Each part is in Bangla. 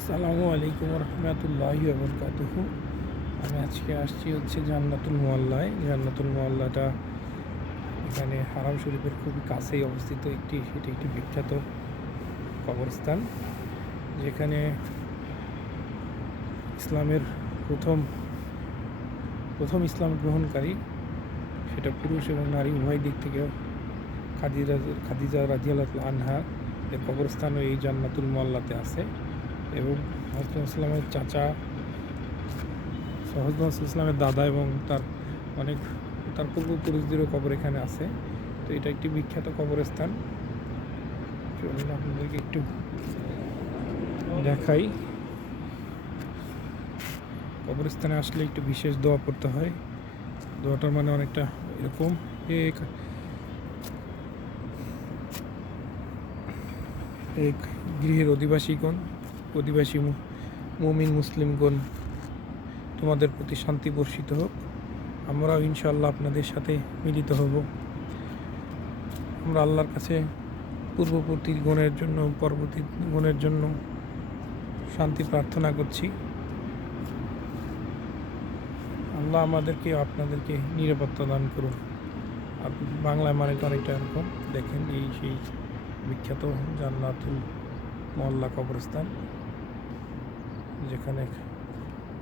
আসসালামু আলাইকুম রহমতুল্লাহি ওয়া বারাকাতুহু। আমি আজকে আসছি জান্নাতুল মুআল্লায়। জান্নাতুল মুআল্লাটা এখানে হারাম শরীফের খুবই কাছেই অবস্থিত সেটি একটি বিখ্যাত কবরস্থান, যেখানে ইসলামের প্রথম প্রথম ইসলাম গ্রহণকারী, সেটা পুরুষ এবং নারী উভয় দিক থেকে, খাদিজা রাদিয়াল্লাহু আনহা এর কবরস্থানও এই জান্নাতুল মুআল্লাতে আছে। এবং হযরত ইসলামের চাচা, হযরত ইসলামের দাদা এবং তার পূর্বপুরুষদেরও কবর এখানে আছে। তো এটা একটি বিখ্যাত কবরস্থান। চলুন আপনাদেরকে একটু দেখাই। কবরস্থানে আসলে একটু বিশেষ দোয়া পড়তে হয়। দোয়াটার মানে অনেকটা এরকম: এক গৃহের অধিবাসী মুমিন মুসলিমগণ, তোমাদের প্রতি শান্তি বর্ষিত হোক। আমরাও ইনশাআল্লাহ আপনাদের সাথে মিলিত হব। আমরা আল্লাহর কাছে পূর্ববর্তী গণের জন্য, পরবর্তী গণের জন্য শান্তি প্রার্থনা করছি। আল্লাহ আমাদেরকে আপনাদেরকে নিরাপত্তা দান করুন। আর বাংলায় মানেটা অনেকটা এরকম। দেখেন, এই সেই বিখ্যাত জান্নাতুল মুআল্লা কবরস্থান, যেখানে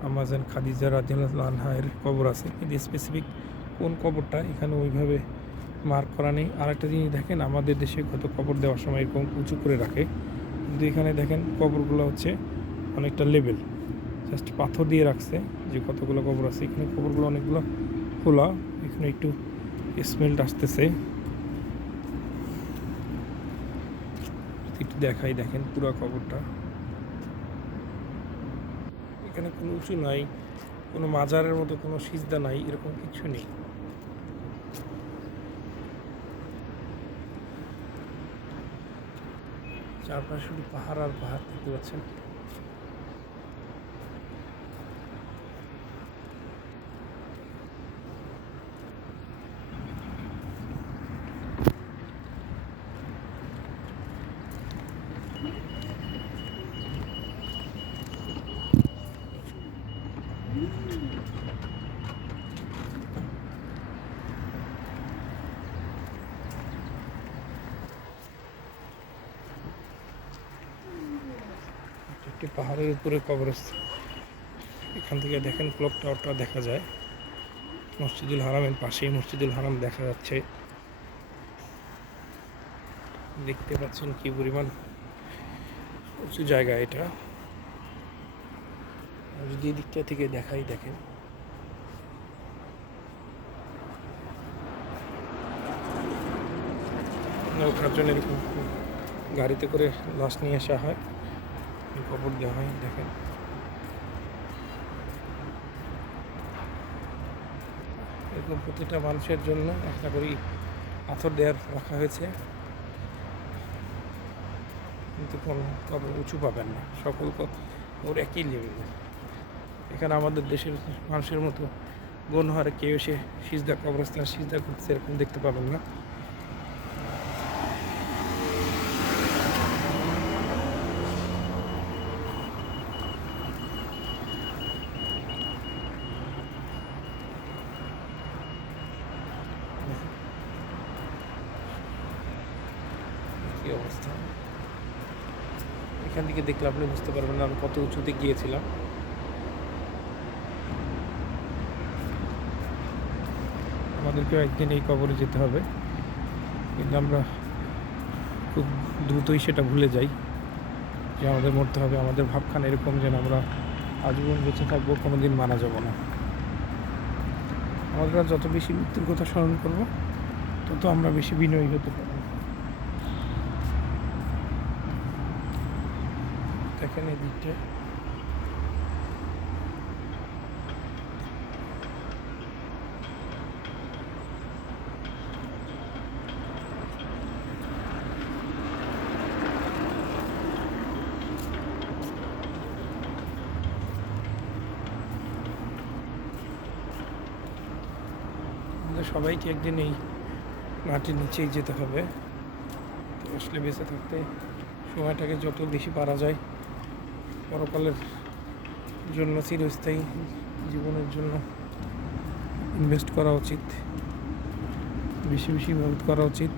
আমাজন খাদিজা রাদিয়াল্লাহু আনহা এর কবর আছে। কিন্তু স্পেসিফিক কোন কবরটা এখানে ওইভাবে মার্ক করা নেই। আরেকটা জিনিস দেখেন, আমাদের দেশে কত কবর দেওয়ার সময় এরকম উঁচু করে রাখে, কিন্তু এখানে দেখেন কবরগুলো অনেকটা লেভেল, জাস্ট পাথর দিয়ে রাখছে যে কতগুলো কবর আছে। এখানে কবরগুলো অনেকগুলো খোলা, এখানে একটু স্মেলটা আসতেছে। একটু দেখাই, দেখেন পুরো কবরটা। এখানে কোনো উঁচু নাই, কোনো মাজারের মতো কোনো সিজদা নাই, এরকম কিছু নেই। চারপাশে শুধু পাহাড় আর পাহাড় দেখতে পাচ্ছেন। একটি পাহাড়ের উপরে কবরস্থান। এখান থেকে দেখেন ক্লক টাওয়ারটা দেখা যায়। মসজিদুল হারামের পাশেই মসজিদুল হারাম দেখা যাচ্ছে। দেখতে পাচ্ছেন কি পরিমাণ উঁচু জায়গা এটা। যদি এই দিকটা থেকে দেখাই, দেখেন ওঠার জন্য এরকম গাড়িতে করে লাশ নিয়ে আসা হয়, কবর দেওয়া হয়। দেখেন এরকম প্রতিটা মানুষের জন্য একটা করে পাথর দেওয়ার রাখা হয়েছে, কিন্তু কোনো কবর উঁচু পাবেন না, সকল ওর একই লেভেলে। এখানে আমাদের দেশের মানুষের মতো গণহারে কেউ এসে কবরস্থান সিজদা করছে এরকম দেখতে পাবেন না। কি অবস্থা! এখান থেকে দেখলে আপনি বুঝতে পারবেন না আমি কত উঁচুতে গিয়েছিলাম। আমাদেরকেও একদিন এই কবরে যেতে হবে, কিন্তু আমরা খুব দ্রুতই সেটা ভুলে যাই যে আমাদের মরতে হবে। আমাদের ভাবখানা এরকম যেন আমরা আজীবন বেঁচে থাকবো, কোনো দিন মারা যাব না। আমরা যত বেশি মৃত্যুর কথা স্মরণ করবো, তত আমরা বেশি বিনয়ী হতে পারবো। দেখেন এই দিকটা, সবাইকে একদিন এই মাটির নিচেই যেতে হবে। আসলে বেঁচে থাকতে সময়টাকে যত বেশি পারা যায় পরকালের জন্য, চিরস্থায়ী জীবনের জন্য ইনভেস্ট করা উচিত, বেশি বেশি ইবাদত করা উচিত,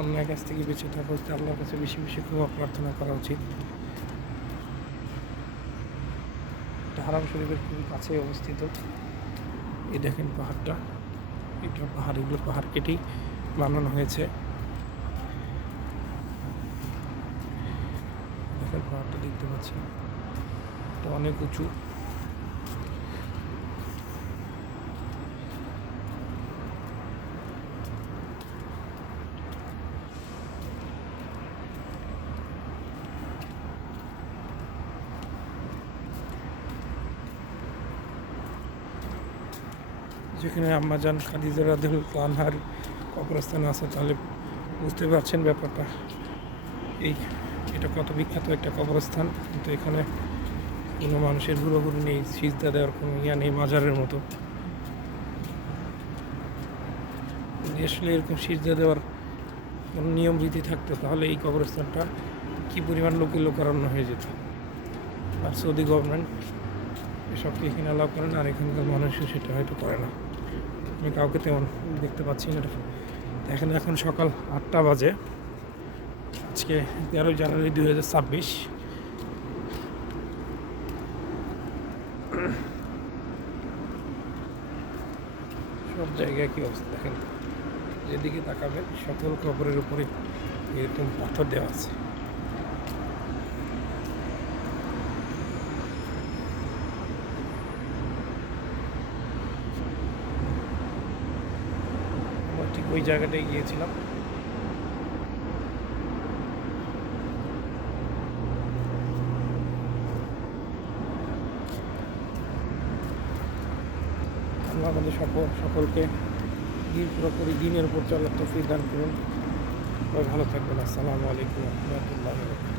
অন্যায় কাছ থেকে বেঁচে থাকা উচিত, আল্লাহর কাছে বেশি বেশি ক্ষমা প্রার্থনা করা উচিত। এটা হারাম শরীফের খুবই কাছে অবস্থিত। এই দেখেন পাহাড়টা, এটা পাহাড়, এগুলো পাহাড় কেটেই বানানো হয়েছে। দেখেন পাহাড়টা দেখতে পাচ্ছেন, এটা অনেক উঁচু। যেখানে আম্মাজান খাদিজা রাদিয়াল্লাহু আনহার কবরস্থান আছে, তাহলে বুঝতে পারছেন ব্যাপারটা। এটা কত বিখ্যাত একটা কবরস্থান, কিন্তু এখানে কোনো মানুষের হুড়োহুড়ি নেই, সিজদা দেওয়ার কোনো ইয়া নেই মাজারের মতো। যদি আসলে এরকম সিজদা দেওয়ার কোনো নিয়ম রীতি থাকতো, তাহলে এই কবরস্থানটা কী পরিমাণ লোকারণ্য হয়ে যেত। আর সৌদি গভর্নমেন্ট এসবকে এখানে অ্যালাউ করে না, আর এখানকার মানুষও সেটা হয়তো করে না। আমি কাউকে তেমন দেখতে পাচ্ছি না। এখানে এখন সকাল 8টা বাজে, আজকে 13 জানুয়ারি 2026। সব জায়গায় কী অবস্থা দেখেন, যেদিকে তাকাবেন সকল কবরের উপরে এরকম পাথর দেওয়া আছে। আমরা ঠিক ওই জায়গাটায় গিয়েছিলাম। আল্লাহ আমাদের সকলকে পুরোপুরি দিনের উপর চলার তৌফিক দান করুন। সবাই ভালো থাকবেন। আসসালামু আলাইকুম ওয়া রাহমাতুল্লাহি ওয়া বারাকাতুহু।